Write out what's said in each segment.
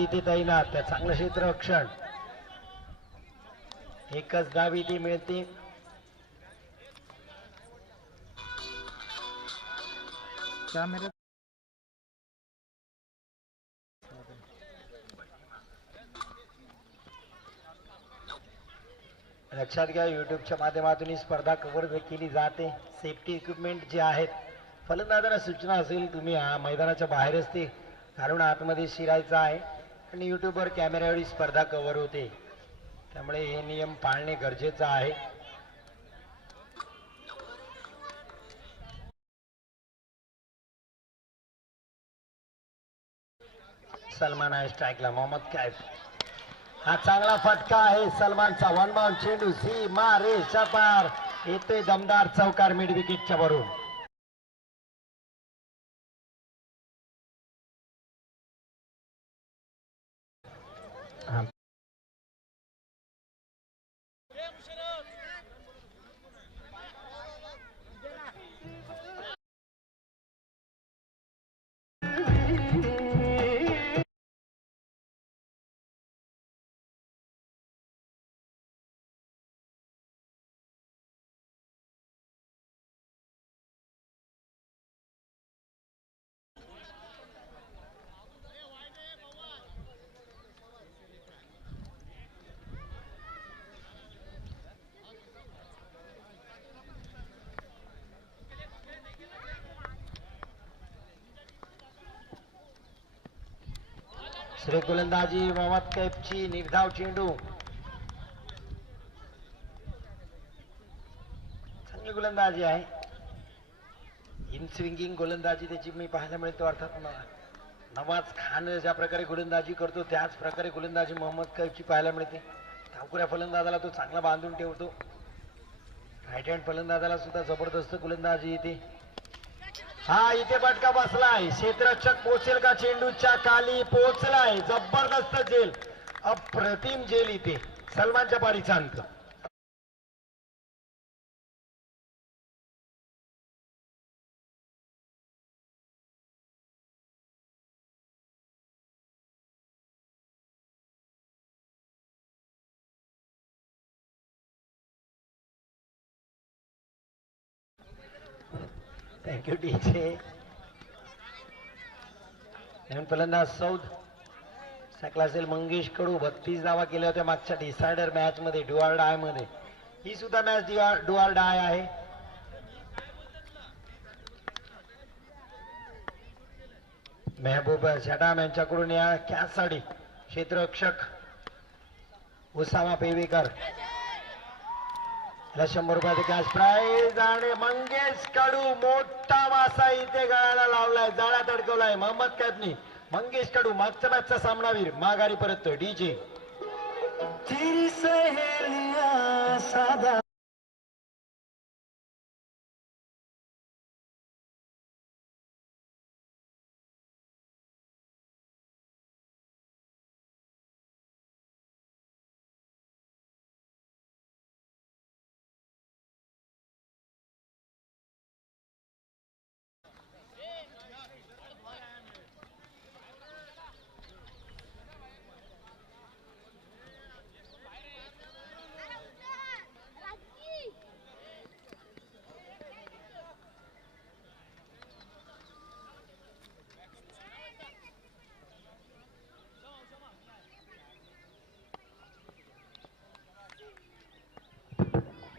तिथे तैनात. त्या चांगलं क्षेत्ररक्षण. एकच धाव इथे मिळते. लक्षात घ्या, युट्यूबच्या माध्यमातून ही स्पर्धा कव्हर केली जाते. सेफ्टी इक्विपमेंट जे आहेत, फलंदाजांना सूचना असेल तुम्ही मैदानाच्या बाहेरच ते घालून आतमध्ये शिरायचं आहे. आणि युट्यूबवर कॅमेऱ्यावर ही स्पर्धा कव्हर होते, त्यामुळे हे नियम पाळणे गरजेचं आहे. सलमान आहे स्ट्राईकला. मोहम्मद कैफ, हा चांगला फटका आहे सलमानचा. वन बाउंड चेंडू सी मारे पार येतोय दमदार चौकार मिड विकेटच्या वरून. श्री गोलंदाजी मोहम्मद कैफची. निर्धाव चेंडू. चांगली गोलंदाजी आहे. इन स्विंगिंग गोलंदाजी त्याची मी पाहायला मिळतो. अर्थात नवाज खान ज्या प्रकारे गोलंदाजी करतो त्याच प्रकारे गोलंदाजी मोहम्मद कैफची पाहायला मिळते. ठाकुऱ्या फलंदाजाला तो चांगला बांधून ठेवतो. राईट हँड फलंदाजाला सुद्धा जबरदस्त गोलंदाजी येते. हा इथे फटका बसलाय. क्षेत्ररक्षक पोहोचेल का चेंडूच्या खाली? पोहोचलाय. जबरदस्त झेल, अप्रतिम झेल इथे. सलमानच्या पारीचा अंक. Thank you DJ. फलंदाज सौद टाकला असेल मंगेश कडू. 32 धावा केल्या होत्या मागच्या डिसायडर मॅच मध्ये, डुआर डाय मध्ये. ही सुद्धा मॅच डुआर डाय आहे. मेहबूब शटाम यांच्याकडून या कॅचसाठी क्षेत्ररक्षक उसामा पेवेकर याला 100 रुपयाचे कॅश प्राइज. आणि मंगेश कडू मोठा मासा इथे गळायला लावलाय, जाळ्यात अडकवलाय मोहम्मद कैफनी. मंगेश कडू मागच्या मॅचचा सामनावीर माघारी परततोय. डीजे साधा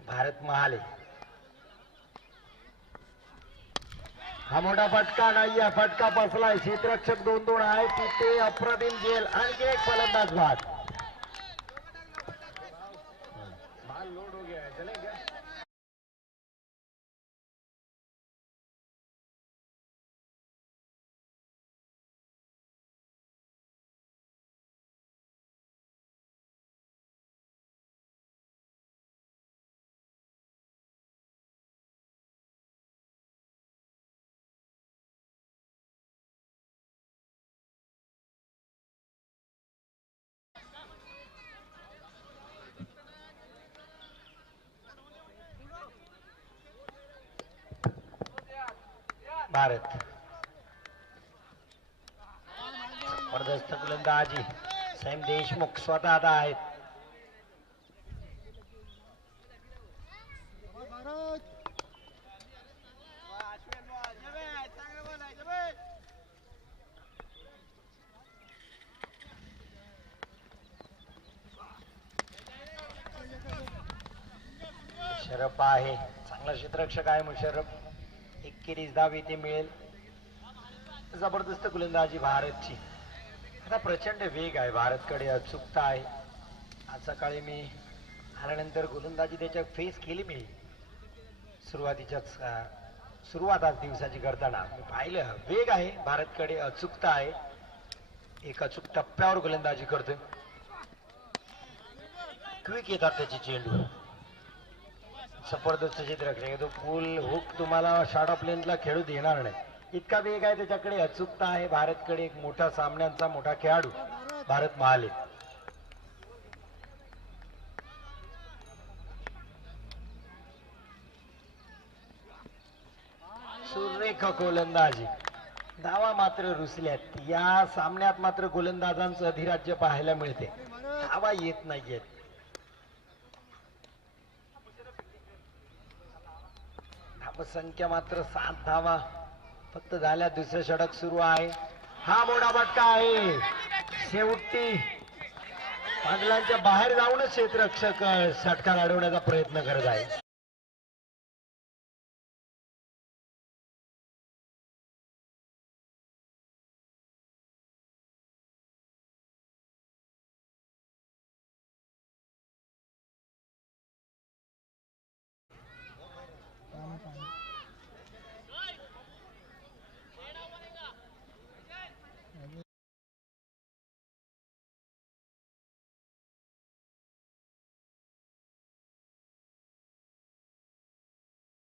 भारत महाले. हा मोठा फटका नाहीये, फटका बसलाय. क्षेत्ररक्षक 2-2 आहे तिथे. अप्रतिम झेल. आणखी एक फलंदाज बाद. लोड हो गया चलेगा. भारत जबरदस्त गोलंदाजी सैम देशमुख स्वतः आता आहेत. मुशर्रफ आहे, चांगला क्षेत्ररक्षक आहे मुशर्रफ. 21 धाव इथे मिळेल. जबरदस्त गोलंदाजी भारतची. आता प्रचंड वेग आहे भारतकडे, अचूकता आहे. आज सकाळी मी आल्यानंतर गोलंदाजी त्याच्या फेस केली मी सुरुवात आज दिवसाची करताना मी पाहिलं. वेग आहे भारतकडे, अचूकता आहे. एक अचूक टप्प्यावर गोलंदाजी करतोय. क्विक येतात त्याचे चेंडू. जबरदस्त क्षेत्ररक्षक. तो फुल हुक तुम्हाला शॉर्ट ऑफ लेंथला खेळू देणार नाही, इतका वेग आहे त्याच्याकडे, अचूकता आहे. भारतकडे एक मोठा सामन्यांचा मोठा खेळाडू भारत महाले. सुरेख गोलंदाजी. धावा मात्र रुसल्यात. या सामन्यात मात्र गोलंदाजांचं अधिराज्य पाहायला मिळते. धावा येत नाहीयेत. धावसंख्या मात्र 7 धावा फक्त झाल्या. दुसरं षटक सुरू आहे. हा मोठा फटका आहे. शेवटी पाटलांच्या बाहेर जाऊनच क्षेत्ररक्षक षटकार अडवण्याचा प्रयत्न करत आहे.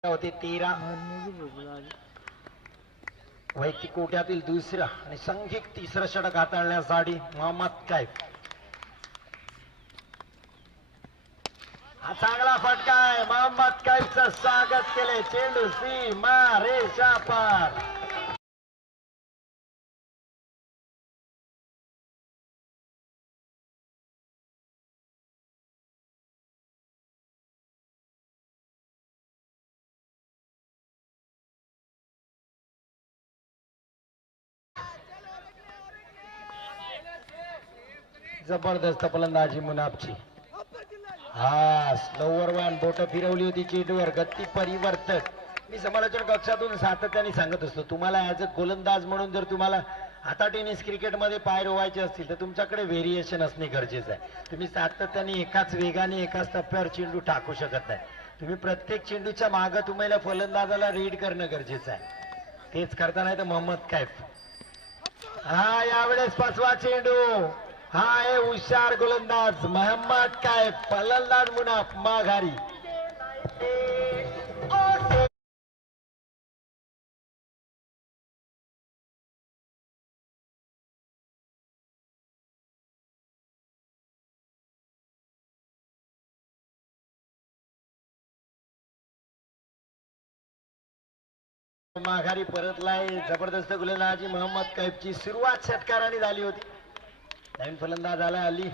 होते 13. वैयक्तिक कोट्यातील दुसरं आणि संघिक तिसरं षटक हाताळण्यासाठी मोहम्मद कैफ. हा चांगला फटका आहे. मोहम्मद कैफचं स्वागत केले. चेंडू सीमा रेषा पार. जबरदस्त फलंदाजी मुनाफची. हा स्लोवर वन बोट फिरवली होती चेंडूवर. गती परिवर्तक. मी समालोचन कक्षातून सातत्याने सांगत असतो, तुम्हाला ऍज अ गोलंदाज म्हणून जर तुम्हाला आता टेनिस क्रिकेटमध्ये पाय रोवायचे असतील तर तुमच्याकडे व्हेरिएशन असणे गरजेचं आहे. तुम्ही सातत्याने एकाच वेगाने एकाच टप्प्यावर चेंडू टाकू शकत नाही. तुम्ही प्रत्येक चेंडूच्या मागं तुम्हाला फलंदाजाला रीड करणं गरजेचं आहे. तेच करता नाही तर मोहम्मद कैफ. हा यावेळेस 5वा चेंडू. हा आहे हुशार गोलंदाज मोहम्मद कैफ. फलंदाज मुनाफ माघारी. माघारी परतलाय. जबरदस्त गोलंदाजी मोहम्मद कैफची. सुरुवात षटकाराने झाली होती. नवीन फलंदाज आला अली.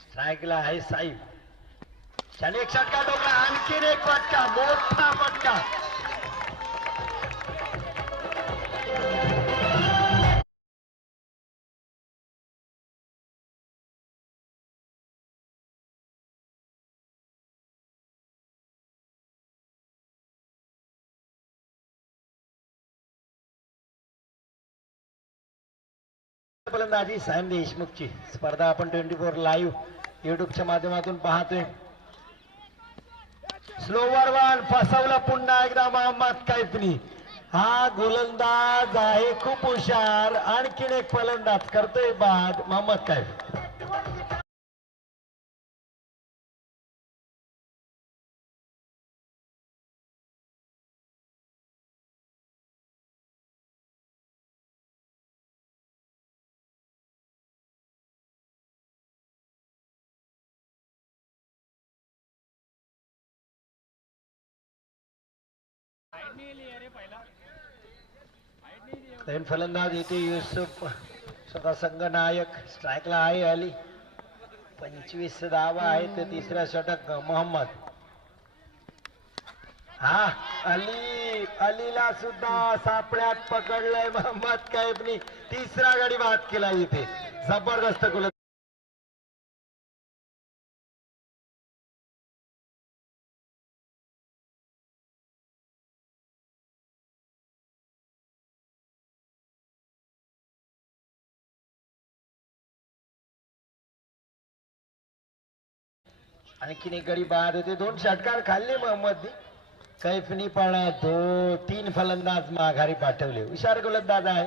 स्ट्राईकला आहे साईब. त्याने एक षटकार ठोकला. आणखीन एक फटका, मोठा फटका. फलंदाजी सैम देशमुखची. स्पर्धा आपण 24 लाईव्ह युट्यूबच्या माध्यमातून पाहतोय. स्लोवर वन फसवलं पुन्हा एकदा मोहम्मद कैफनी. हा गोलंदाज आहे खूप हुशार. आणखीन एक फलंदाज करतोय बाद मोहम्मद कैफ. नवीन फलंदाज येते युसुफ स्वतः संघनायक स्ट्राईकला आहे अली. 25 धावा आहेत. तिसऱ्या षटक मोहम्मद. हा अलीला सुद्धा सापड्यात पकडलंय मोहम्मद कैफनी. तिसरा गडी बाद केला इथे. जबरदस्त गोल. आणखीन एक गडी बाद होते. 2 षटकार खाल्ले मोहम्मदनी. कैफनी पण 2-3 फलंदाज माघारी पाठवले. हुशार गोलंदाज आहे.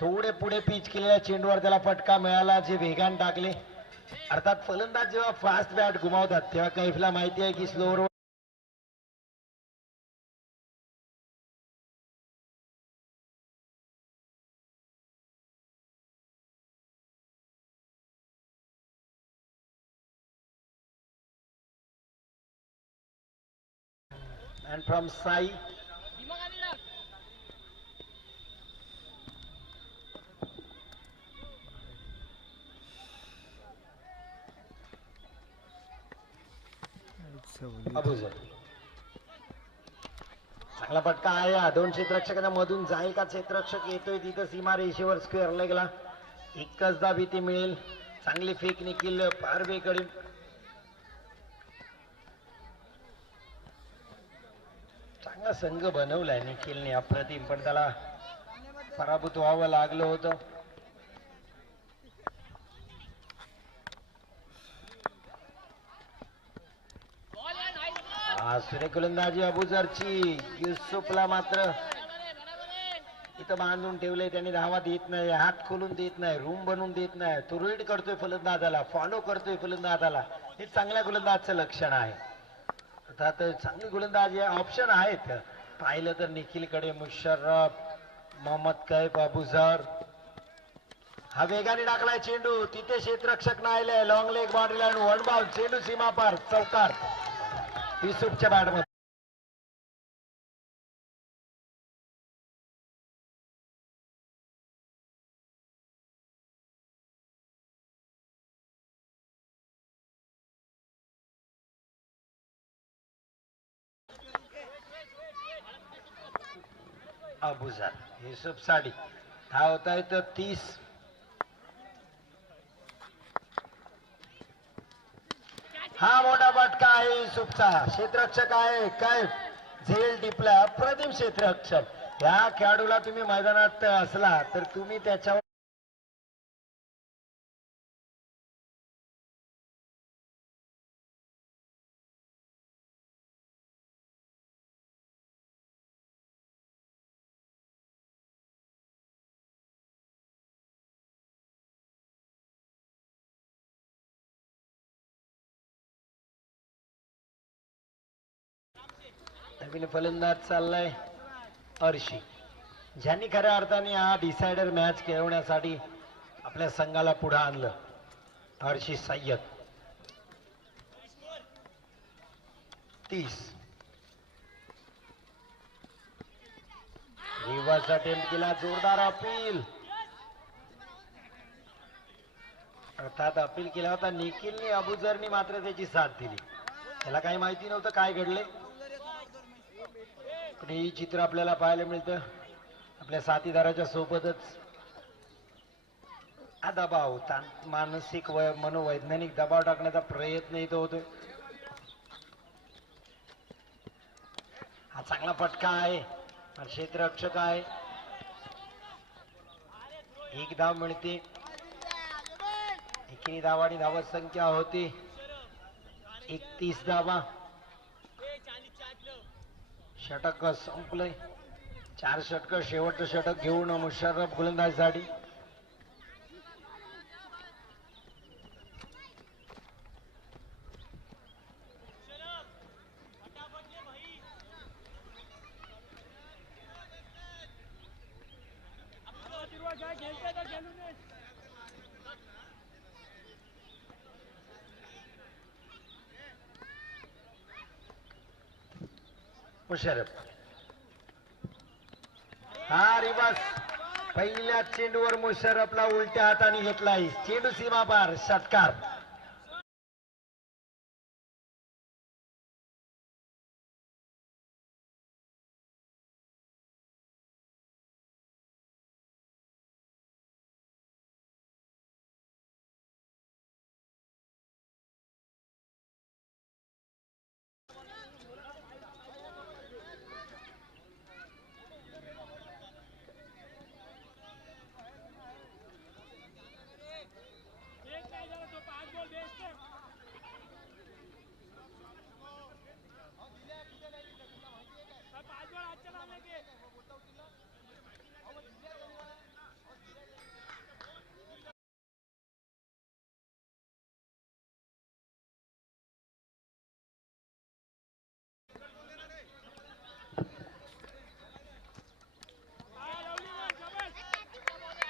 थोडे पुढे पिच केलेल्या चेंडूवर त्याला फटका मिळाला, जे वेगान टाकले. अर्थात फलंदाज जेव्हा फास्ट बॅट घुमावतात तेव्हा कैफला माहिती आहे की slower and from Sai. Abuzar चांगला फटका आहे. 2 क्षेत्ररक्षकांच्या मधून जाईल का? क्षेत्ररक्षक येतोय तिथं सीमा रेषेवर स्क्वेअर लेगला. एकच धाव इथे मिळेल. चांगली फेक निखिल पारवेकडे. चांगला संघ बनवलाय निखिलने अप्रतिम, पण त्याला पराभूत व्हावं लागलं होतं. सुरेख गोलंदाजी अबुजरची. युसुफला मात्र इथं बांधून ठेवले त्यांनी. धावा देत नाही, हात खोलून देत नाही, रूम बनवून देत नाही. तो रीड करतोय फलंदाजाला, फॉलो करतोय फलंदाजाला. हे चांगल्या गोलंदाजचं लक्षण आहे. अर्थात चांगली गोलंदाजी ऑप्शन आहेत. पाहिलं तर निखिलकडे मुशर्रफ, मोहम्मद कैफ, अबुजर. हा वेगाने टाकलाय चेंडू. तिथे क्षेत्ररक्षक नाही. Long leg body line, 1 ball. चेंडू सीमा पार, चौकार. युसुफच्या बॅटमध्ये. अबुजर युसुफ साठी धावता येतं 30. हा मोठा फटका आहे युसुफचा. क्षेत्ररक्षक आहे कैफ. झेल टिपला. अप्रतिम क्षेत्ररक्षक. या खेळाडूला तुम्ही मैदानात असला तर तुम्ही त्याच्यावर नवीन फलंदाज चाललाय अर्शी, ज्यांनी खऱ्या अर्थाने हा डिसायडर मॅच खेळवण्यासाठी आपल्या संघाला पुढे आणलं. अर्शी सय्यद. 30. रिव्हर्स अटेम्प्ट केला. जोरदार अपील. अर्थात अपील केला होता निखिलने. अबुजरनी मात्र त्याची साथ दिली. त्याला काही माहिती नव्हतं काय घडले. ही चित्र आपल्याला पाहायला मिळतं. आपल्या साथीदाराच्या सोबतच हा दबाव, मानसिक मनोवैज्ञानिक दबाव टाकण्याचा प्रयत्न इथं होतोय. हा चांगला फटका आहे. क्षेत्ररक्षक आहे. 1 धाव मिळते. एकेरी धावांनी धावत संख्या होती 31 धावा. षटक संपलंय. 4 षटक. शेवटचं षटक घेऊन मुशर्रफ गोलंदाजीसाठी. मुशर्रफ. हा रिवर्स पहिल्या चेंडूवर मुशर्रफला उलट्या हाताने घेतलाय. चेंडू सीमा पार, षटकार.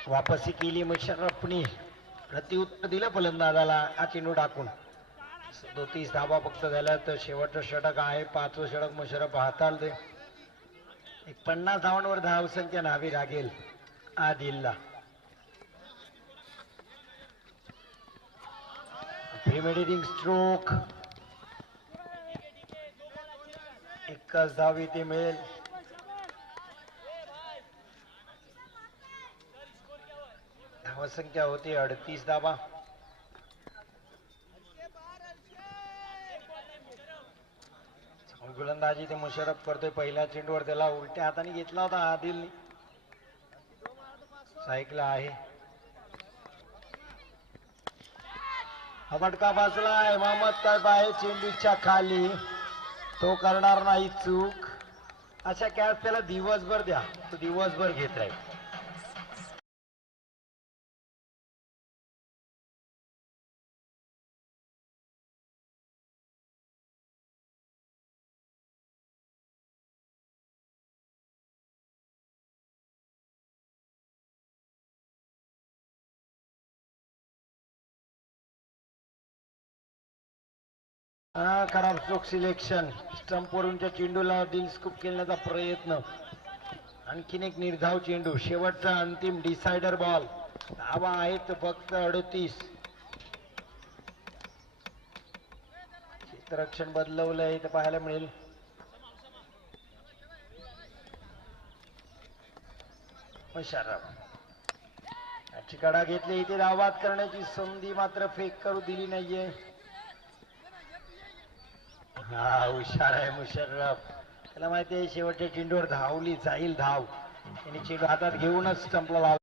वापसी केली मुशर्रफनी. प्रत्युत्तर दिलं फलंदाजाला हा चेंडू टाकून. 37 धावा फक्त झाल्या तर शेवटचं षटक आहे. 5वं षटक मुशर्रफ हाताळते. 50 धावांवर धावसंख्या न्हावी लागेल आदिलला. प्रिमेडिटिंग स्ट्रोक. एकच धाव इथे मिळेल. धावसंख्या होती 38 धावा. गोलंदाजी ते मुशर्रफ करतोय. पहिल्या चेंडूवर त्याला उलट्या हाताने घेतला होता आदिलने. सायकला आहे. हा फटका वाचलाय. मोहम्मद कैफ आहे चेंडूच्या खाली. तो करणार नाही चूक. अशा कॅच त्याला दिवसभर द्या, तो दिवसभर घेत राहील. खराब स्ट्रोक सिलेक्शन. स्टंप वरूनच्या चेंडूला दिल स्कूप खेळण्याचा प्रयत्न. आणखीन एक निर्धाव चेंडू. शेवटचा अंतिम डिसायडर बॉल. धावा आहेत फक्त 38. क्षेत्ररक्षण बदलवलंय इथं पाहायला मिळेल. मुशर्रफ याची कडा घेतली. इथे धावात करण्याची संधी मात्र फेक करू दिली नाहीये. हा हुशार आहे मुशर्रफ. त्याला माहिती आहे शेवटच्या चेंडूवर धावली जाईल धाव. त्याने चेंडू हातात घेऊनच स्टंपला लावला.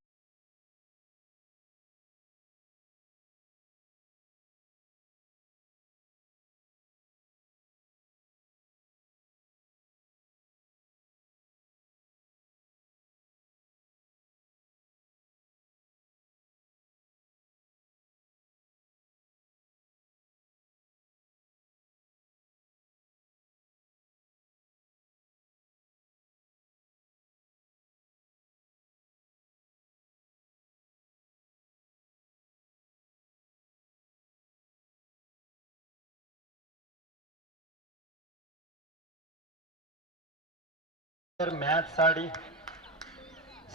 मॅच साडी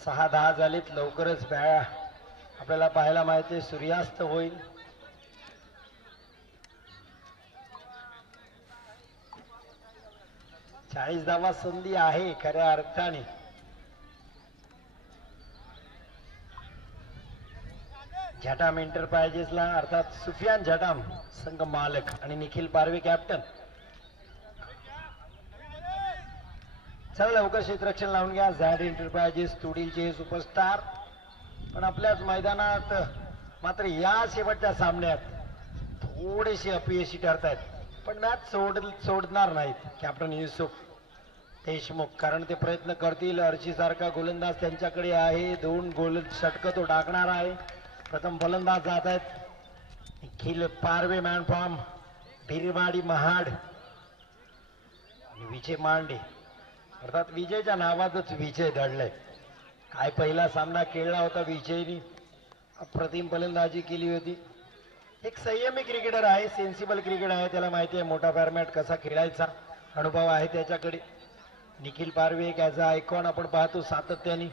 6:10 झालीत. लवकरच आपल्याला पाहायला माहिती सूर्यास्त होईल. चाळीस धावा संधी आहे खऱ्या अर्थाने. झटाम एंटरप्राइजेसला अर्थात सुफियान झटाम संघ मालक आणि निखिल पारवे कॅप्टन. चला लवकर क्षेत्ररक्षण लावून घ्या. झॅड एंटरप्राइजेस तुडीलचे सुपरस्टार. पण आपल्याच मैदानात मात्र या शेवटच्या सामन्यात थोडेसे अपयशी ठरतायत. पण मॅच सोडणार नाहीत कॅप्टन युसुफ देशमुख. कारण ते प्रयत्न करतील. अर्ची सारखा गोलंदाज त्यांच्याकडे आहे. 2 गोल षटक तो टाकणार आहे. प्रथम फलंदाज जात आहेत निखिल पारवे मॅन फ्रॉम भिरवाडी महाड. विजय मांडे अर्थात विजयच्या नावातच विजय दडलाय. काय पहिला सामना खेळला होता विजयनी. अप्रतिम फलंदाजी केली होती. एक संयमी क्रिकेटर आहे. सेन्सिबल क्रिकेट आहे. त्याला माहिती आहे मोठा फॉर्मॅट कसा खेळायचा. अनुभव आहे त्याच्याकडे. निखिल पारवे एक ॲज अ आयकॉन आपण पाहतो सातत्याने.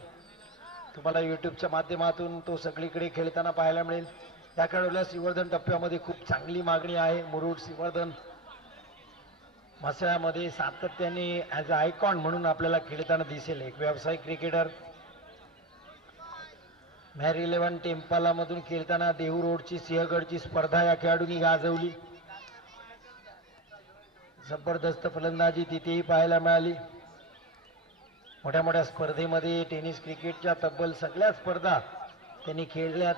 तुम्हाला युट्यूबच्या माध्यमातून तो सगळीकडे खेळताना पाहायला मिळेल. या खेळाडूला श्रीवर्धन टप्प्यामध्ये खूप चांगली मागणी आहे. मुरुड श्रीवर्धन मसाळ्यामध्ये सातत्याने ॲज अ आयकॉन म्हणून आपल्याला खेळताना दिसेल. एक व्यावसायिक क्रिकेटर. मॅरी 11 टेम्पाला मधून खेळताना देहू रोडची सिंहगडची स्पर्धा या खेळाडूंनी गाजवली. जबरदस्त फलंदाजी तिथेही पाहायला मिळाली. मोठ्या मोठ्या स्पर्धेमध्ये टेनिस क्रिकेटच्या तब्बल सगळ्या स्पर्धा त्यांनी खेळल्यात.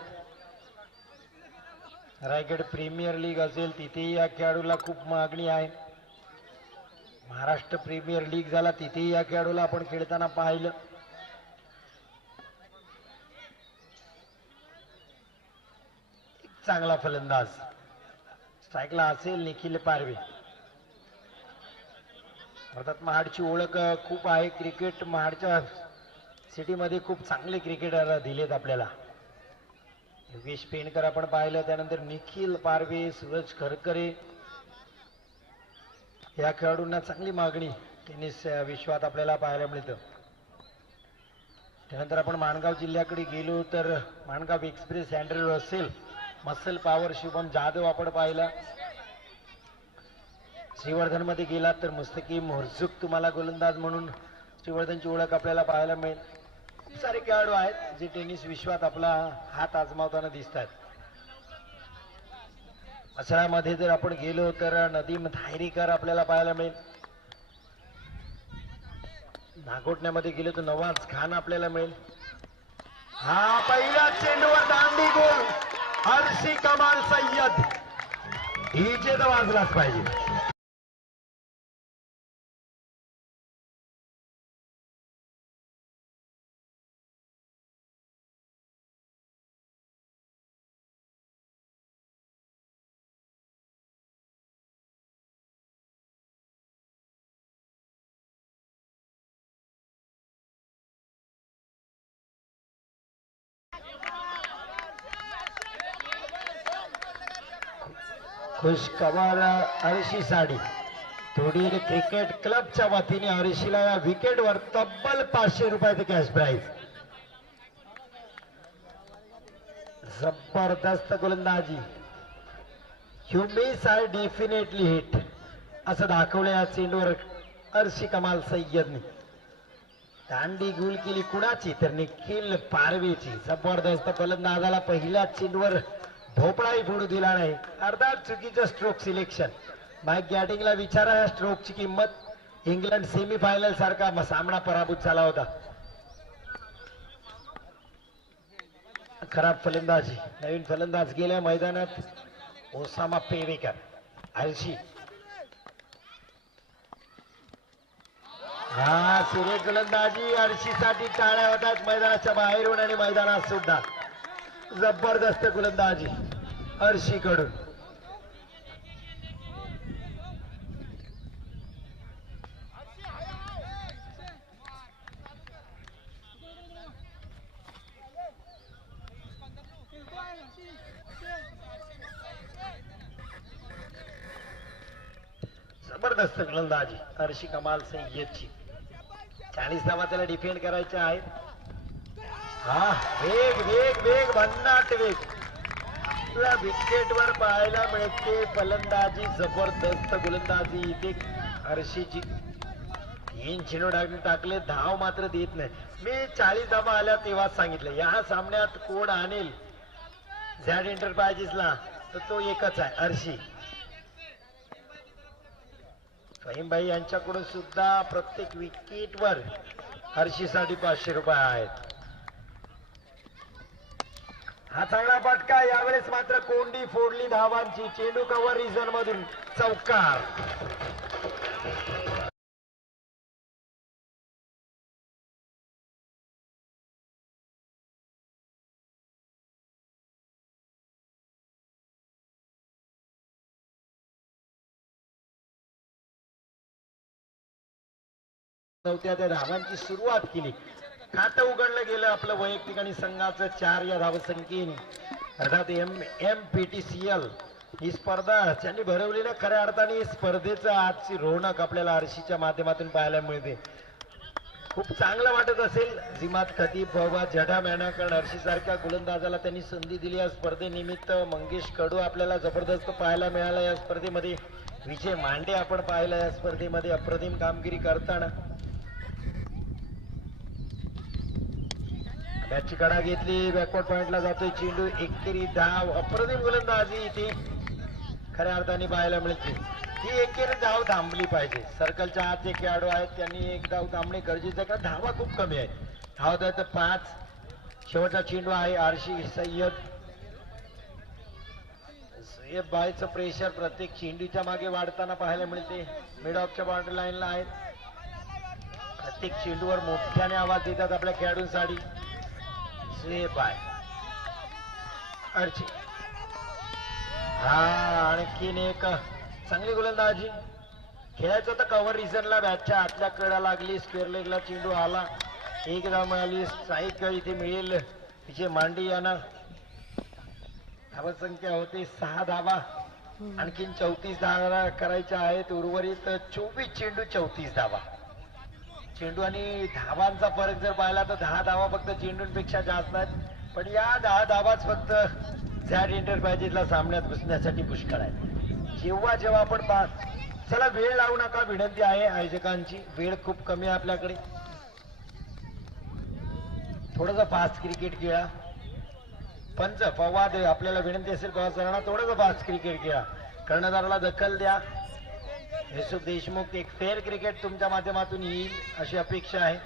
रायगड प्रीमियर लीग असेल तिथेही या खेळाडूला खूप मागणी आहे. महाराष्ट्र प्रीमियर लीग झाला तिथेही या खेळाडूला आपण खेळताना पाहिलं. चांगला फलंदाज. स्ट्राईकला असेल निखिल पारवे. अर्थात महाडची ओळख खूप आहे. क्रिकेट महाडच्या सिटीमध्ये खूप चांगले क्रिकेटर दिलेत आपल्याला. योगेश पेणकर आपण पाहिलं, त्यानंतर निखिल पारवे, सूरज खरकरे या खेळाडूंना चांगली मागणी टेनिस विश्वात आपल्याला पाहायला मिळतं. त्यानंतर आपण माणगाव जिल्ह्याकडे गेलो तर Mangaon express Andre Russell, muscle power Shubham Jadhav आपण पाहिला. श्रीवर्धन मध्ये गेलात तर मुस्तकीम हुर्जुक तुम्हाला गोलंदाज म्हणून श्रीवर्धनची ओळख आपल्याला पाहायला मिळेल. खूप सारे खेळाडू आहेत जे टेनिस विश्वात आपला हात आजमावताना दिसतात. मसाळ्यामध्ये जर आपण गेलो तर नदीम धायरीकर आपल्याला पाहायला मिळेल. नागोटण्यामध्ये गेलो तर नवाज खान आपल्याला मिळेल. हा पहिला चेंडूवर दांडी गोल अर्शी कमाल सय्यद. डीजे तर वाजलाच पाहिजे. खुशखबर अर्शी साडी तोडीर क्रिकेट क्लबच्या वतीने अर्शीला या विकेटवर तब्बल 500 रुपयाचे कॅश प्राइज. जबरदस्त गोलंदाजी. You miss I definitely hit असं दाखवलं या चेंडूवर अर्शी कमाल सय्यदने. दांडी गुल केली कुणाची तर निखिल पारवेची. जबरदस्त फलंदाजाला पहिल्या चेंडूवर भोपळाही फोडू दिला नाही. अर्धा चुकीचं स्ट्रोक सिलेक्शन. माईक गॅटिंगला विचारा या स्ट्रोकची किंमत. इंग्लंड सेमीफायनल सारखा सामना पराभूत झाला होता. खराब फलंदाजी. नवीन फलंदाज गेल्या मैदानात ओसामा पेवेकर. आळशी. हा सुरेख गोलंदाजी. आळशीसाठी टाळ्या होतात मैदानाच्या बाहेरून आणि मैदानात सुद्धा. जबरदस्त गोलंदाजी अर्शी कडून. जबरदस्त गोलंदाजी अर्शी कमाल सय्यदची. 40 धावा त्याला डिफेंड करायच्या आहेत. हा वेग वेग वेग भन्नाट वेग आपल्या विकेटवर पाहायला मिळते. फलंदाजी जबरदस्त गोलंदाजी इथे अर्शीची. 3 चेंडू टाकले, धाव मात्र देत नाही. मी 40 धावा आल्या तेव्हाच सांगितलं या सामन्यात कोण आणेल झॅड एंटरप्राइजेसला तर तो एकच आहे अर्शी. फहीमभाई यांच्याकडून सुद्धा प्रत्येक विकेटवर अर्शीसाठी 500 रुपये आहेत. हा चांगला फटका. यावेळेस मात्र कोंडी फोडली धावांची. चेंडू कव्हर रिझन मधून चौकार. त्या धावांची सुरुवात केली. खातं उघडलं गेलं आपलं वैयक्तिक आणि संघाचं 4 या धावसंख्येने. अर्थात MPTCL ही स्पर्धा त्यांनी भरवली ना. खऱ्या अर्थाने स्पर्धेचं आजची रौनक आपल्याला अर्शीच्या माध्यमातून पाहायला मिळते. खूप चांगलं वाटत असेल. जिमात खतीब, फवाद, जडा मॅनाकड, हर्षी सारख्या गोलंदाजाला त्यांनी संधी दिली. या स्पर्धेनिमित्त मंगेश कडू आपल्याला जबरदस्त पाहायला मिळाला. या स्पर्धेमध्ये विजय मांडे आपण पाहिला या स्पर्धेमध्ये अप्रतिम कामगिरी करताना. बॅटची कडा घेतली, बॅकवर्ड पॉइंटला जातोय चेंडू, एकेरी धाव. अप्रतिम गोलंदाजी इथे खऱ्या अर्थाने पाहायला मिळते. ही एकेरी धाव थांबली पाहिजे. सर्कलच्या आत जे खेळाडू आहेत त्यांनी एक धाव थांबणे गरजेचं आहे, कारण धावा खूप कमी आहेत. धावत आहेत 5. शेवटचा चेंडू आहे आरशी सय्यद. सय्यद बायचं प्रेशर प्रत्येक चेंडूच्या मागे वाढताना पाहायला मिळते. मिड ऑफच्या बाउंड्री लाईनला आहेत. प्रत्येक चेंडूवर मोठ्याने आवाज देतात आपल्या खेळाडूंसाठी. बाय अर्ची. हा आणखीन एक चांगली गोलंदाजी. खेळायचं तर कव्हर रिझनला बॅटच्या आतल्या कडा लागली. स्क्वेअर लेगला चेंडू आला. एक धाव मिळाली. स्ट्राईक इथे मिळेल विजय मांडे यांना. धावसंख्या होते 6 धावा. आणखीन 34 धावा करायच्या आहेत. उर्वरित 24 चेंडू 34 धावा. चेंडू आणि धावांचा फरक जर पाहिला तर 10 धावा फक्त चेंडूंपेक्षा जास्त आहेत. पण या 10 धावाच फक्त झॅड एंटरप्राइजेसला सामन्यात घुसण्यासाठी पुष्कळ आहे. जेव्हा जेव्हा आपण चला वेळ लावू नका, विनंती आहे आयोजकांची. वेळ खूप कमी आहे आपल्याकडे. थोडंसं फास्ट क्रिकेट खेळा. पंच फवाद आपल्याला विनंती असेल सरांना थोडंसं फास्ट क्रिकेट खेळा. कर्णधाराला दखल द्या. युसुफ देशमुख, एक फेअर क्रिकेट तुमच्या माध्यमातून येईल अशी अपेक्षा आहे.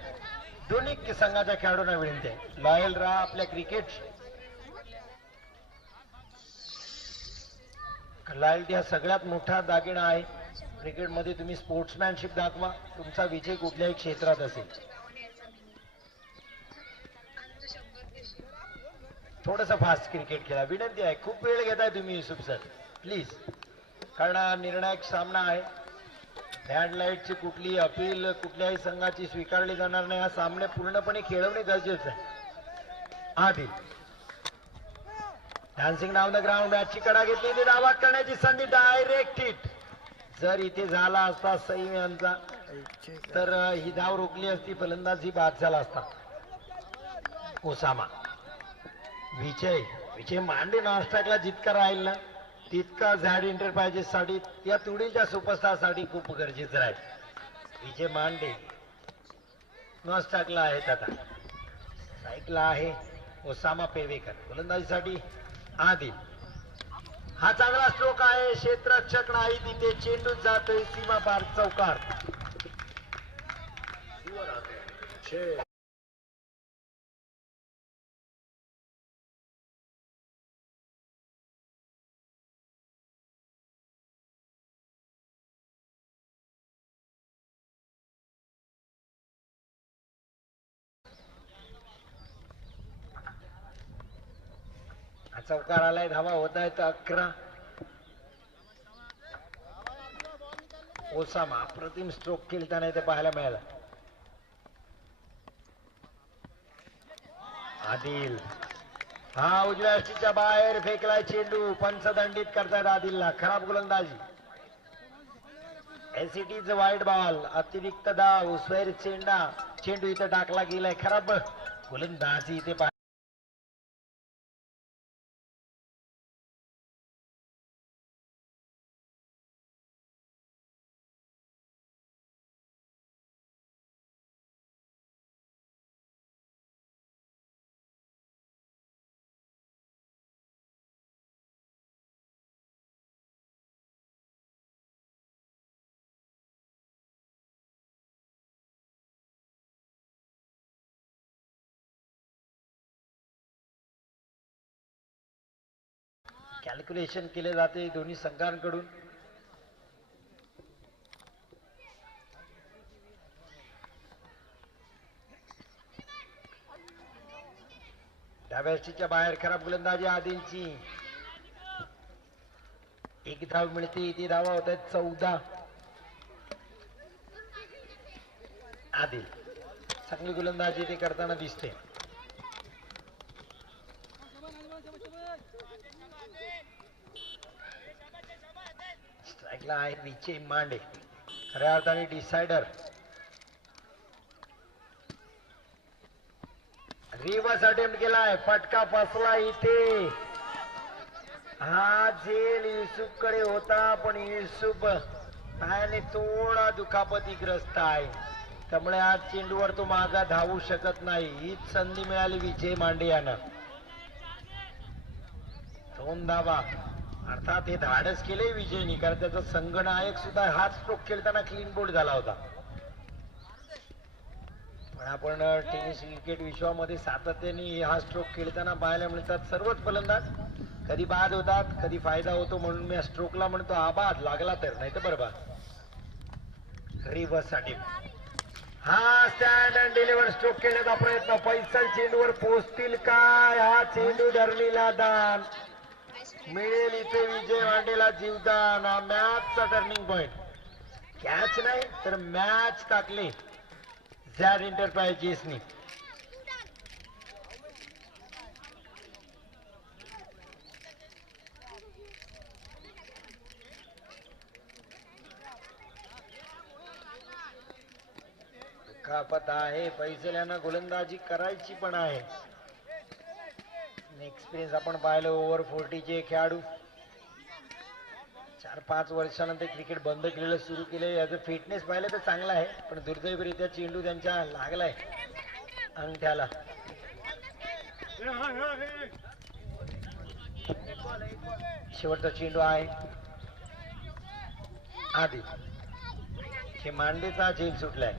दोन्ही संघाच्या खेळाडूंना विनंती आहे, लॉयल राहा आपल्या क्रिकेट. लॉयल्टी हा सगळ्यात मोठा दागिना आहे क्रिकेटमध्ये. तुम्ही स्पोर्ट्समॅनशिप दाखवा. तुमचा विजय कुठल्याही क्षेत्रात असेल. थोडंसं फास्ट क्रिकेट खेळा, विनंती आहे. खूप वेळ घेताय तुम्ही युसुफ सर, प्लीज. कारण निर्णायक सामना आहे. हँड लाईटची कुठली अपील कुठल्याही संघाची स्वीकारली जाणार नाही. हा सामने पूर्णपणे खेळवणे गरजेचं आहे. आधी डान्सिंग डाऊन द ग्राउंड. बॅटची कडा घेतली, ती धावा करण्याची संधी. Direct hit. जर इथे झाला असता सईम यांचा तर ही धाव रोखली असती. फलंदाज ही बाद झाला असता. ओसामा. विजय मांडे नॉनस्ट्राईकला जितका राहील ना तितका झॅड एंटरप्राइजेस साठी, या तुडीच्या सुपरस्टार साठी खूप गरजेचं आहे. विजय मांडे नॉनस्ट्राईकला आहेत. आता स्ट्राईकला आहे ओसामा पेवेकर. गोलंदाजीसाठी आदिल. हा चांगला स्ट्रोक आहे. क्षेत्ररक्षक नाही तिथे. चेंडू जातोय सीमा पार चौकार. चौकार आलाय. धावा होत आहेत 11. ओसामा अप्रतिम स्ट्रोक खेळताना इथे पाहायला मिळाला. आदिल. हा उजव्या अष्टीच्या बाहेर फेकलाय चेंडू. पंच दंडित करतायत आदिलला. खराब गोलंदाजी. एसीटीच वाईट बॉल. अतिरिक्त धाव. स्वेर चेंडू इथे टाकला गेलाय. खराब गोलंदाजी इथे. कॅल्क्युलेशन केले जाते दोन्ही संघांकडून. डाव्या बाहेर खराब गोलंदाजी आदिलची. एक धाव मिळते. ती धावा होत आहेत 14. आदिल चांगली गोलंदाजी ते करताना दिसते. स्ट्राईकला आहे विजय मांडे. खऱ्या अर्थाने डिसायडर. रिव्हर्स अटेम्प्ट केलाय, फटका फसला इथे. हा झेल युसुफ कडे होता, पण युसुफ पायाने थोडा दुखापतीग्रस्त आहे, त्यामुळे आज चेंडूवर तो मागा धावू शकत नाही. हीच संधी मिळाली विजय मांडे यांना. 2 धावा, अर्थात हे धाडस केले विजयनी, कारण त्याचा संघनायक सुद्धा हाच स्ट्रोक खेळताना क्लीन बोल्ड झाला होता. पण आपण टेनिस क्रिकेट विश्वामध्ये सातत्याने हा स्ट्रोक खेळताना पाहायला मिळतात. सर्वच फलंदाज कधी बाद होतात, कधी फायदा होतो, म्हणून मी स्ट्रोकला म्हणतो आबाद लागला तर, नाही तर बरबाद. रिव्हर्स साठी हा स्टँड अँड डिलिव्हर स्ट्रोक खेळण्याचा प्रयत्न. फैसल चेंडूवर पोहोचतील काय? हा चेंडू धरणीला दान मिळेल इथे विजय मांडेला जीवदान. हा मॅचचा टर्निंग पॉइंट. कॅच नाही तर मॅच टाकली झॅड एंटरप्राइजेसनी. दुखापत आहे, फैसल यांना गोलंदाजी करायची पण आहे. एक्सपिरियन्स आपण पाहिलं, ओव्हर 40चे खेळाडू 4-5 वर्षानंतर क्रिकेट बंद केलेलं सुरू केले. याचं फिटनेस पाहिलं तर चांगला आहे, पण दुर्दैवरित्या चेंडू त्यांच्या लागलाय अंगठ्याला. शेवटचा चेंडू आहे आधी. हे मांडेचा झेल सुटलाय.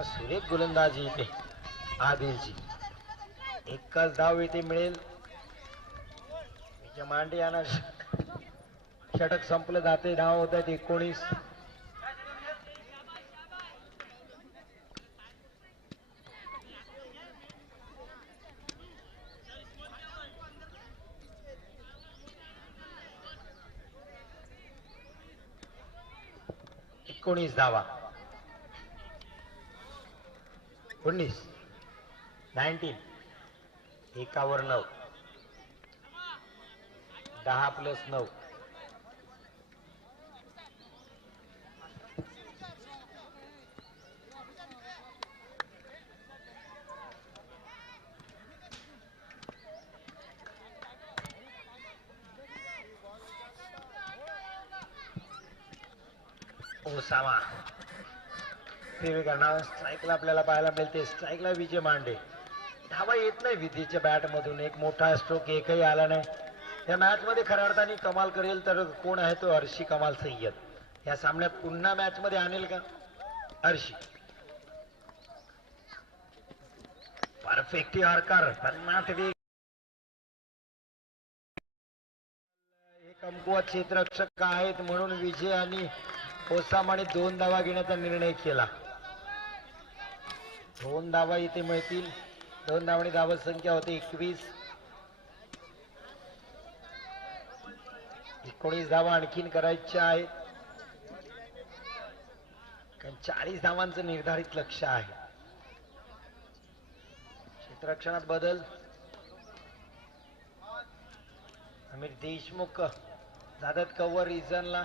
सुरेख गोलंदाजी इथे आदिलची. एकच धाव इथे मिळेल. विजय मांडे यांना षटक संपलं जाते. धाव होतात 19. धावा. 19 19 एकावर 9. 10+9. ओसामा स्ट्राईकला आपल्याला पाहायला मिळते. स्ट्राईकला विजय मांडे. धावा येत नाही विधीच्या बॅट मधून. एक मोठा स्ट्रोक एकही आला नाही. या मॅच मध्ये खऱ्या अर्थाने कमाल करेल तर कोण आहे तो अर्शी कमाल सय्यद. या सामन्यात पुन्हा मॅच मध्ये आणेल का अर्शी? परफेक्ट हॉर्कर 50 वेग. हे कमकुवत क्षेत्ररक्षक आहेत म्हणून विजय आणि ओसामाने 2 धावा घेण्याचा निर्णय केला. 2 धावा इथे मिळतील. 2 धावांनी धावत संख्या होते 21. 19 धावा आणखीन करायच्या आहेत, कारण 40 धावांचं निर्धारित लक्ष आहे. क्षेत्ररक्षणात बदल. अमिर देशमुख जातात कव्हर रिजनला.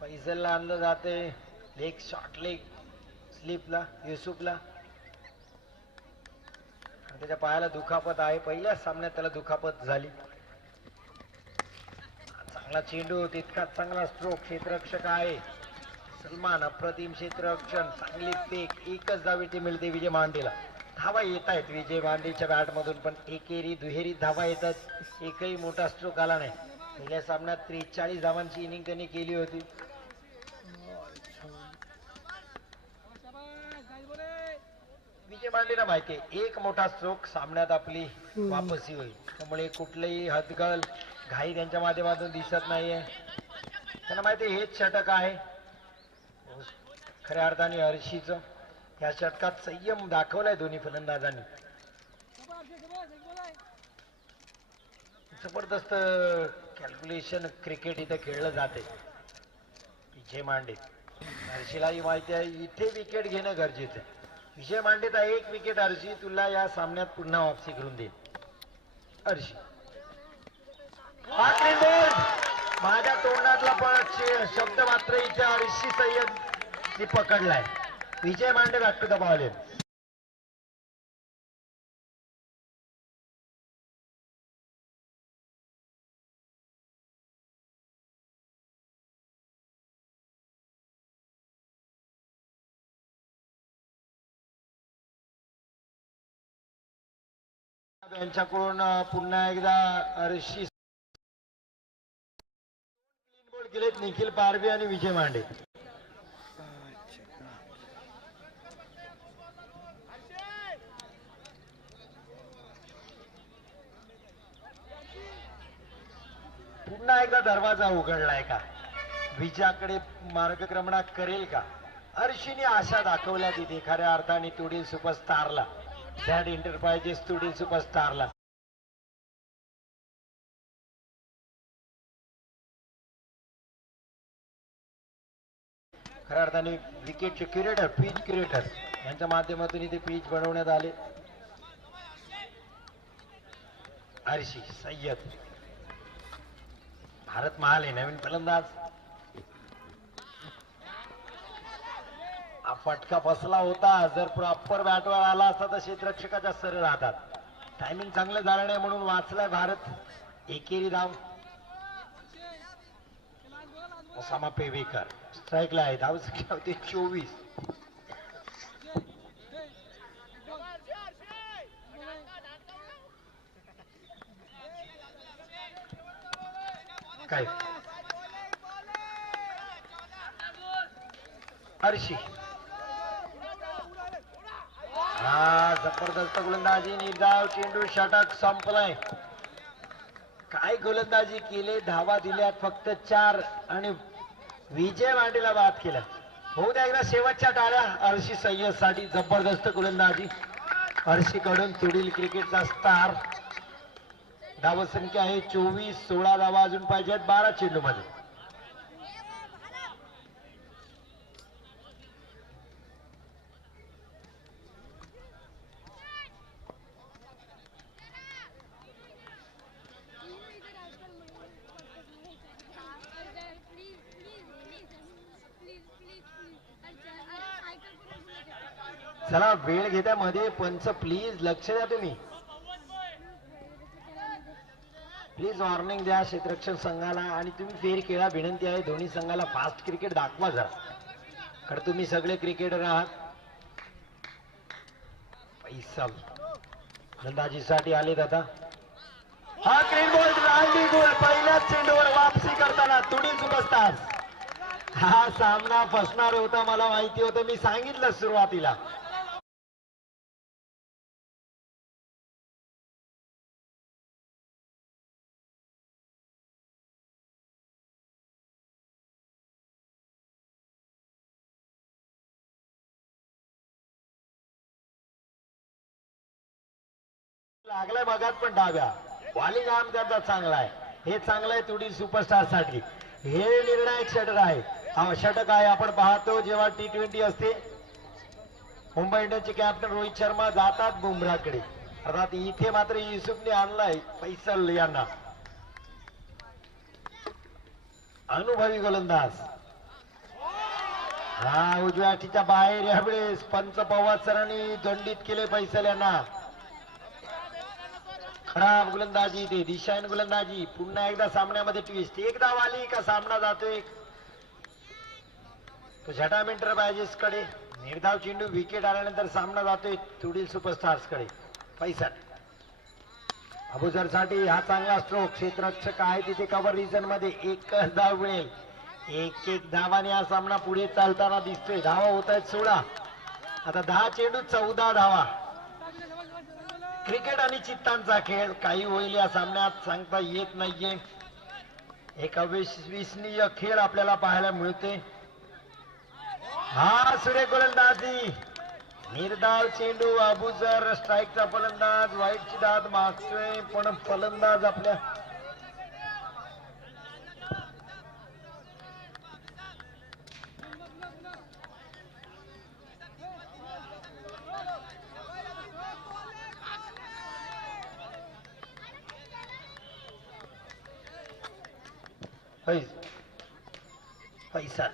फैजलला आणलं जाते लेग शॉर्ट लेग स्लिपला युसुफला. त्याच्या पायाला दुखापत आहे. पहिल्याच सामन्यात त्याला दुखापत झाली. चांगला चेंडू, तितकाच चांगला स्ट्रोक. क्षेत्ररक्षक आहे सलमान. अप्रतिम क्षेत्ररक्षण, चांगली फेक. एकच धाव इथे मिळते विजय मांडेला. धावा येत आहेत विजय मांडेच्या बॅट मधून, पण एकेरी दुहेरी धावा येतात. एकही मोठा स्ट्रोक आला नाही. पहिल्या सामन्यात 43 धावांची इनिंग त्यांनी केली होती. विजय मांडेला माहिती आहे एक मोठा स्ट्रोक सामन्यात आपली वापसी होईल, त्यामुळे कुठलेही हदगल घाई त्यांच्या माध्यमातून दिसत नाहीये. त्यांना माहिती आहे हेच षटक आहे. खऱ्या अर्थाने हर्षीचं या षटकात संयम दाखवलाय दोन्ही फलंदाजांनी. जबरदस्त कॅल्क्युलेशन क्रिकेट इथे खेळलं जाते. विजय मांडे हर्षीलाही माहिती आहे इथे विकेट घेणं गरजेचं आहे. विजय मांडेचा 1 विकेट हर्षी तुला या सामन्यात पुन्हा वापसी करून देईल. हर्षी माझ्या तोंडातला पण शब्द मात्र इथे हर्षी सय्यद ती पकडलाय. Vijay Mande back to the ball in. यांच्याकडून पुन्हा एकदा ऋषी बोल केलेत निखिल पारवे आणि विजय मांडे. पुन्हा एकदा दरवाजा उघडलाय का? विजयाकडे मार्गक्रमणा करेल का? हर्षीने आशा दाखवल्या तिथे खऱ्या अर्थाने तुडील सुपरस्टारला, झॅड एंटरप्राइजेस तुडील सुपरस्टारला. खऱ्या अर्थाने विकेटचे क्युरेटर, पिच क्युरेटर यांच्या माध्यमातून इथे पिच बनवण्यात आले. हर्षी, सय्यद, भारत महाले नवीन फलंदाज. हा फटका बसला होता. जर प्रॉपर बॅटवर आला असता तर क्षेत्ररक्षकाच्या सरळ राहतात. टायमिंग चांगलं झालं नाही म्हणून वाचलाय भारत. एकेरी धाव ओसामा पेवेकर स्ट्राईकला आहे. धाव संख्या होती 24. काय हर्षी, हा जबरदस्त गोलंदाजी, निर्धाव चेंडू, षटक संपलाय. काय गोलंदाजी केले, धावा दिल्यात फक्त 4 आणि विजय मांडेला बाद केलं. होऊ द्या एकदा शेवटच्या टाळ्या हर्षी सय्यद साठी. जबरदस्त गोलंदाजी हर्षी कडून. तुडील क्रिकेटचा स्टार. धाव संख्या आहे 24. 16 धावा अजून पाहिजेत 12 चेंडू मध्ये. चला वेळ घेत्या मध्ये पंच प्लीज लक्ष द्या. तुम्ही प्लीज वॉर्निंग द्या क्षेत्ररक्षण संघाला आणि तुम्ही फेर खेळा. विनंती आहे दोन्ही संघाला फास्ट क्रिकेट दाखवा जरा, कारण तुम्ही सगळे क्रिकेटर आहात. फैसल फलंदाजीसाठी आलेत आता. हा ग्रीन बॉल, रांडी गोल. पहिल्याच चेंडूवर वापसी करताना तुडील सुपरस्टार. हा सामना फसणार होता, मला माहिती होतं. मी सांगितलं सुरुवातीला. लागलाय बघात पण डाव्या. बॉलिंग आर्म त्याचा चांगला आहे. हे चांगलं आहे तुडील सुपरस्टार साठी. हे निर्णायक षटक आहे. षटक आहे. आपण पाहतो जेव्हा T20 असते, मुंबई इंडियन्सचे कॅप्टन रोहित शर्मा जातात बुमराकडे. अर्थात इथे मात्र युसुफने आणलाय फैसल यांना. अनुभवी गोलंदाज. हा उजव्या अटीच्या बाहेर यावेळेस पंच पवार सरांनी दंडित केले फैसल यांना. खराब गोलंदाजी, ते दिशाहीन गोलंदाजी. पुन्हा एकदा सामन्यामध्ये ट्विस्ट. एक धाव आली का सामना जातोय तो झटा एंटरप्राइजेस कडे. निर्धाव चेंडू, विकेट आल्यानंतर सामना जातोय तुडील सुपरस्टार्स कडे. पैसा अबुजर साठी हा चांगला स्ट्रोक. क्षेत्ररक्षक आहे तिथे कव्हर रिजन मध्ये. एकच धाव मिळेल. एक धावाने हा सामना पुढे चालताना दिसतोय. धावा होत आहेत 16. आता 10 चेंडू 14 धावा. क्रिकेट आणि चित्तांचा खेळ. काही होईल या सामन्यात सांगता येत नाहीये. एक अविश्वसनीय खेळ आपल्याला पाहायला मिळते. हा सुरेख गोलंदाजी, निर्धाव चेंडू. अबुजर स्ट्राईकचा फलंदाज. वाईटची दाद मागतोय पण फलंदाज आपल्या पैसा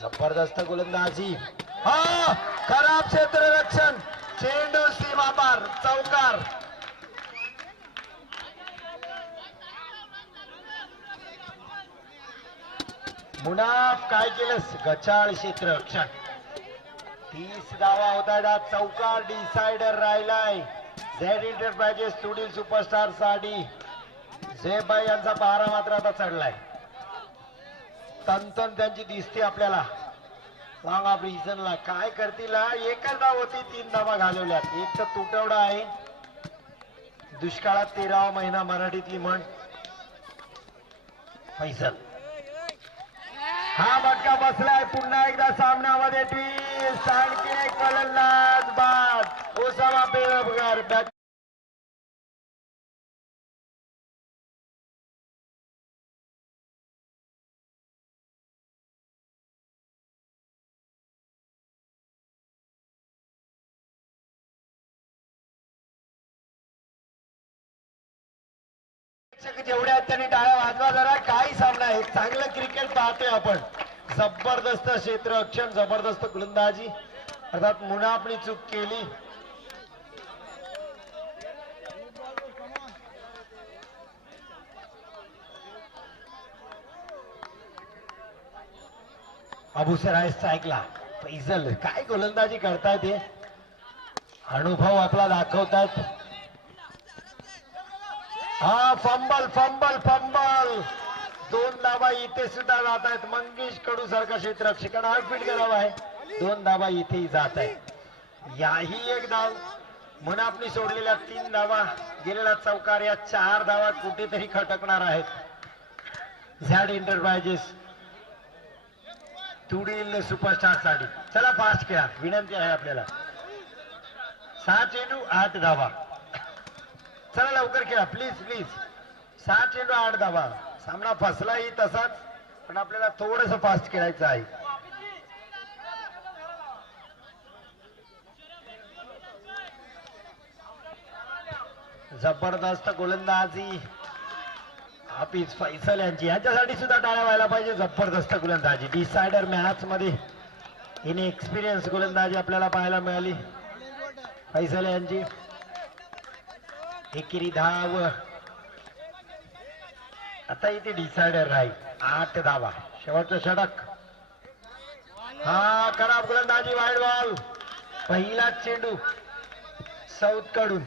जबरदस्त गोलंदाजी. हा खराब क्षेत्ररक्षण. चेंडू सीमा पार. चौकार. मुनाफ काय केलंस. गचाळ क्षेत्ररक्षण. 30 धावा होता. चौकार डिसायडर राहिलाय. झेड एंटरप्राइजेस सुडील सुपरस्टार साठी झेबाई यांचा 12 मात्र आता चढलाय. तंतन त्यांची दिसते आपल्याला. सांगा रिझनला काय करतील. एकच धाव होती. 3 धावा घालवल्यात. एक तर तुटवडा आहे. दुष्काळात 13वा महिना मराठीतली म्हण. फैसल हा फटका बसलाय. पुन्हा एकदा सामन्यामध्ये ट्विस्ट. आणखी एक फलंदाज बाद. ओसामा बेरबगार बॅट. जेवढ्या आहेत त्यांनी टाळ्या वाजवा जरा. काही सामना आहे. चांगलं क्रिकेट पाहतोय आपण. जबरदस्त क्षेत्ररक्षण. जबरदस्त गोलंदाजी. अर्थात मुनाफनी चूक केली. अबुसराय स्ट्राईकला. फैजल काय गोलंदाजी करतायत. हे अनुभव आपला दाखवतायत. हा फंबल फंबल फंबल. 2 धावा इथे सुद्धा जात आहेत. मंगेश कडू सारखा क्षेत्ररक्षकांना आउटफिट करावा आहे. 2 धावा इथेही जात आहेत. याही एक धाव. मुनाफनी सोडलेल्या 3 धावा. गेलेला चौकार. या 4 धावा कुठेतरी खटकणार आहेत. झॅड एंटरप्राइजेस तुडील सुपरस्टार साठी. चला फास्ट खेळा. विनंती आहे आपल्याला. 6 चेंडू 8 धावा. चला लवकर खेळा प्लीज प्लीज. 6 चेंडू 8 धावा. सामना फसलाही तसाच. पण आपल्याला थोडस फास्ट खेळायचं आहे. जबरदस्त गोलंदाजी हाफिज फैसल यांची. यांच्यासाठी सुद्धा टाळ्या व्हायला पाहिजे. जबरदस्त गोलंदाजी. डिसायडर मॅच मध्ये इने एक्सपिरियन्स गोलंदाजी आपल्याला पाहायला मिळाली फैसल यांची. एकेरी धाव. आता इथे डिसायडर राहील. 8 धावा. शेवटचं षटक. हा खराब गोलंदाजी. Wide ball. पहिलाच चेंडू साऊथ कडून.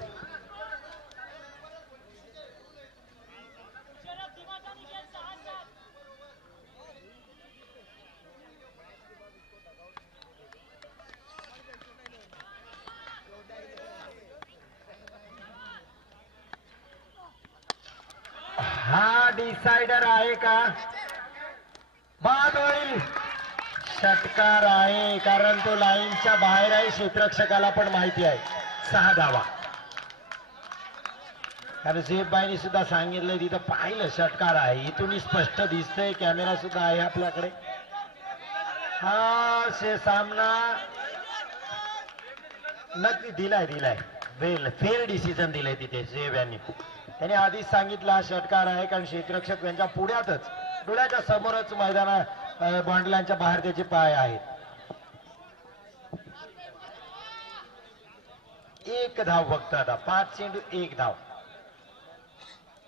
हा डिसायडर आहे का. बाद होईल. षटकार आहे. कारण तो लाईनच्या बाहेर आहे. क्षेत्ररक्षकाला पण माहिती आहे. 6 धावा. कारण झेबाईने सुद्धा सांगितलंय. तिथं पाहिलं षटकार आहे. इथूनही स्पष्ट दिसतंय. कॅमेरा सुद्धा आहे आपल्याकडे. हा सामना नक्की दिलाय वेल फेअर डिसिजन दिलंय तिथे झेब यांनी. त्याने आधीच सांगितलं हा षटकार आहे. कारण क्षेत्ररक्षक त्यांच्या पुढ्यातच डोळ्याच्या समोरच मैदाना बॉन्डलांच्या बाहेर त्याचे पाय आहेत. 1 धाव फक्त आता. 5 चेंडू 1 धाव.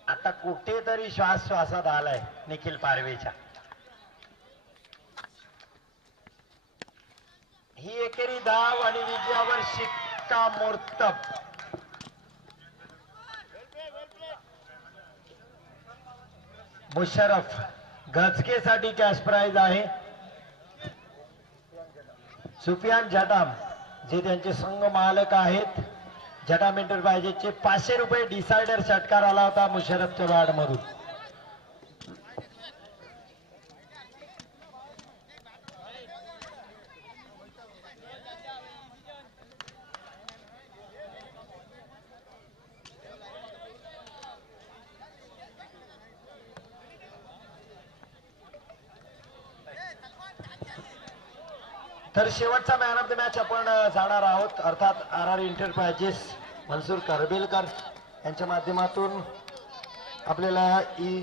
आता कुठेतरी श्वासात आलाय निखिल पारवेच्या. ही एकेरी धाव आणि विजयावर शिक्कामोर्तब. मुशर्रफ गजकेसाठी कॅश प्राइज आहे. सुफियान जटाम जे त्यांचे संघ मालक आहेत. जटाम एंटरप्राइजेसचे 500 रुपये. डिसायडर षटकार आला होता मुशर्रफच्या बॅट मधून. तर शेवटचा मॅन ऑफ द मॅच आपण जाणार आहोत. अर्थात RR एंटरप्राइजेस मनसूर करबेलकर यांच्या माध्यमातून आपल्याला ही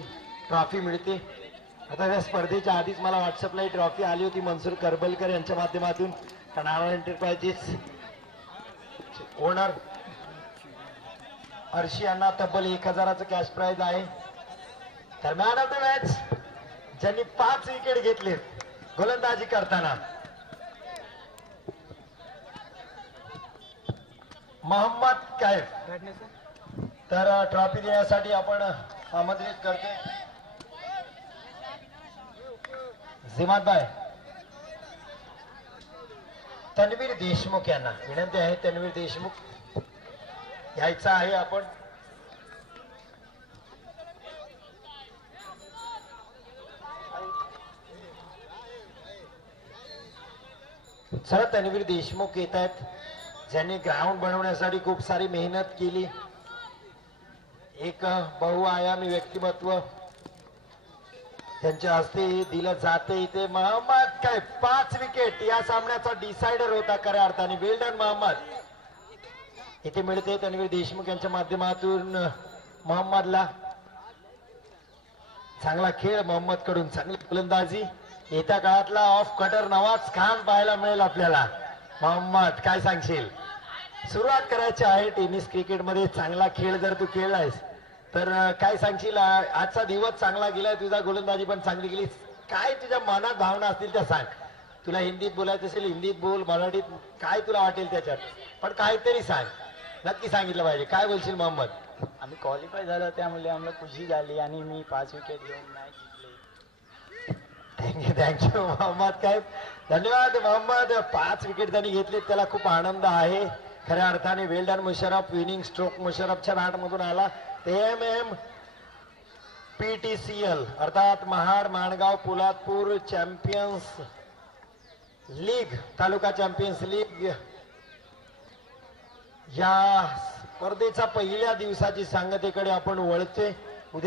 ट्रॉफी मिळते. आता या स्पर्धेच्या आधीच मला व्हॉट्सअपला ही ट्रॉफी आली होती मनसूर करबलकर यांच्या माध्यमातून. नारायण एंटरप्राइजेस ओनर हर्षी यांना तब्बल 1000चं कॅश प्राइज आहे. तर मॅन ऑफ द मॅच ज्यांनी 5 विकेट घेतले गोलंदाजी करताना मोहम्मद कैफ. तर ट्रॉफी देण्यासाठी आपण आमंत्रित करतोय जिमात भाई तन्वीर देशमुख यांना. विनंती आहे तन्वीर देशमुख यायचा आहे. आपण सर तन्वीर देशमुख येत आहेत ज्यांनी ग्राउंड बनवण्यासाठी खूप सारी मेहनत केली. एक बहुआयामी व्यक्तिमत्व त्यांच्या हस्ते दिलं जाते इथे. मोहम्मद कैफ 5 विकेट या सामन्याचा डिसायडर होता खऱ्या अर्थाने. वेल डन मोहम्मद इथे मिळते तन्वीर देशमुख यांच्या माध्यमातून. मोहम्मदला चांगला खेळ मोहम्मद कडून, चांगली फलंदाजी. येत्या काळातला ऑफ कटर नवाज खान पाहायला मिळेल आपल्याला. मोहम्मद काय सांगशील? सुरुवात करायची आहे टेनिस क्रिकेटमध्ये. चांगला खेळ जर तू खेळलायस तर काय सांगशील? आजचा दिवस चांगला गेलाय तुझा, गोलंदाजी पण चांगली गेली. काय तुझ्या मनात भावना असतील त्या सांग. तुला हिंदीत बोलायचं असेल हिंदीत बोल, मराठीत काय तुला वाटेल त्याच्यात, पण काहीतरी सांग. नक्की सांगितलं पाहिजे. काय बोलशील मोहम्मद? आम्ही क्वालिफाय झालो त्यामुळे आम्हाला खुशी झाली आणि मी 5 विकेट घेऊन नाही जिंकले. थँक्यू मोहम्मद कैफ. धन्यवाद मोहम्मद. 5 विकेट त्यांनी घेतले, त्याला खूप आनंद आहे खऱ्या अर्थाने. Well done Musharraf. Winning stroke मुशर्रफच्या बॅट मधून आला. एम PTCL अर्थात महाड माणगाव पोलादपूर चॅम्पियन्स लीग, तालुका चॅम्पियन्स लीग या स्पर्धेच्या पहिल्या दिवसाची सांगतेकडे आपण वळतोय.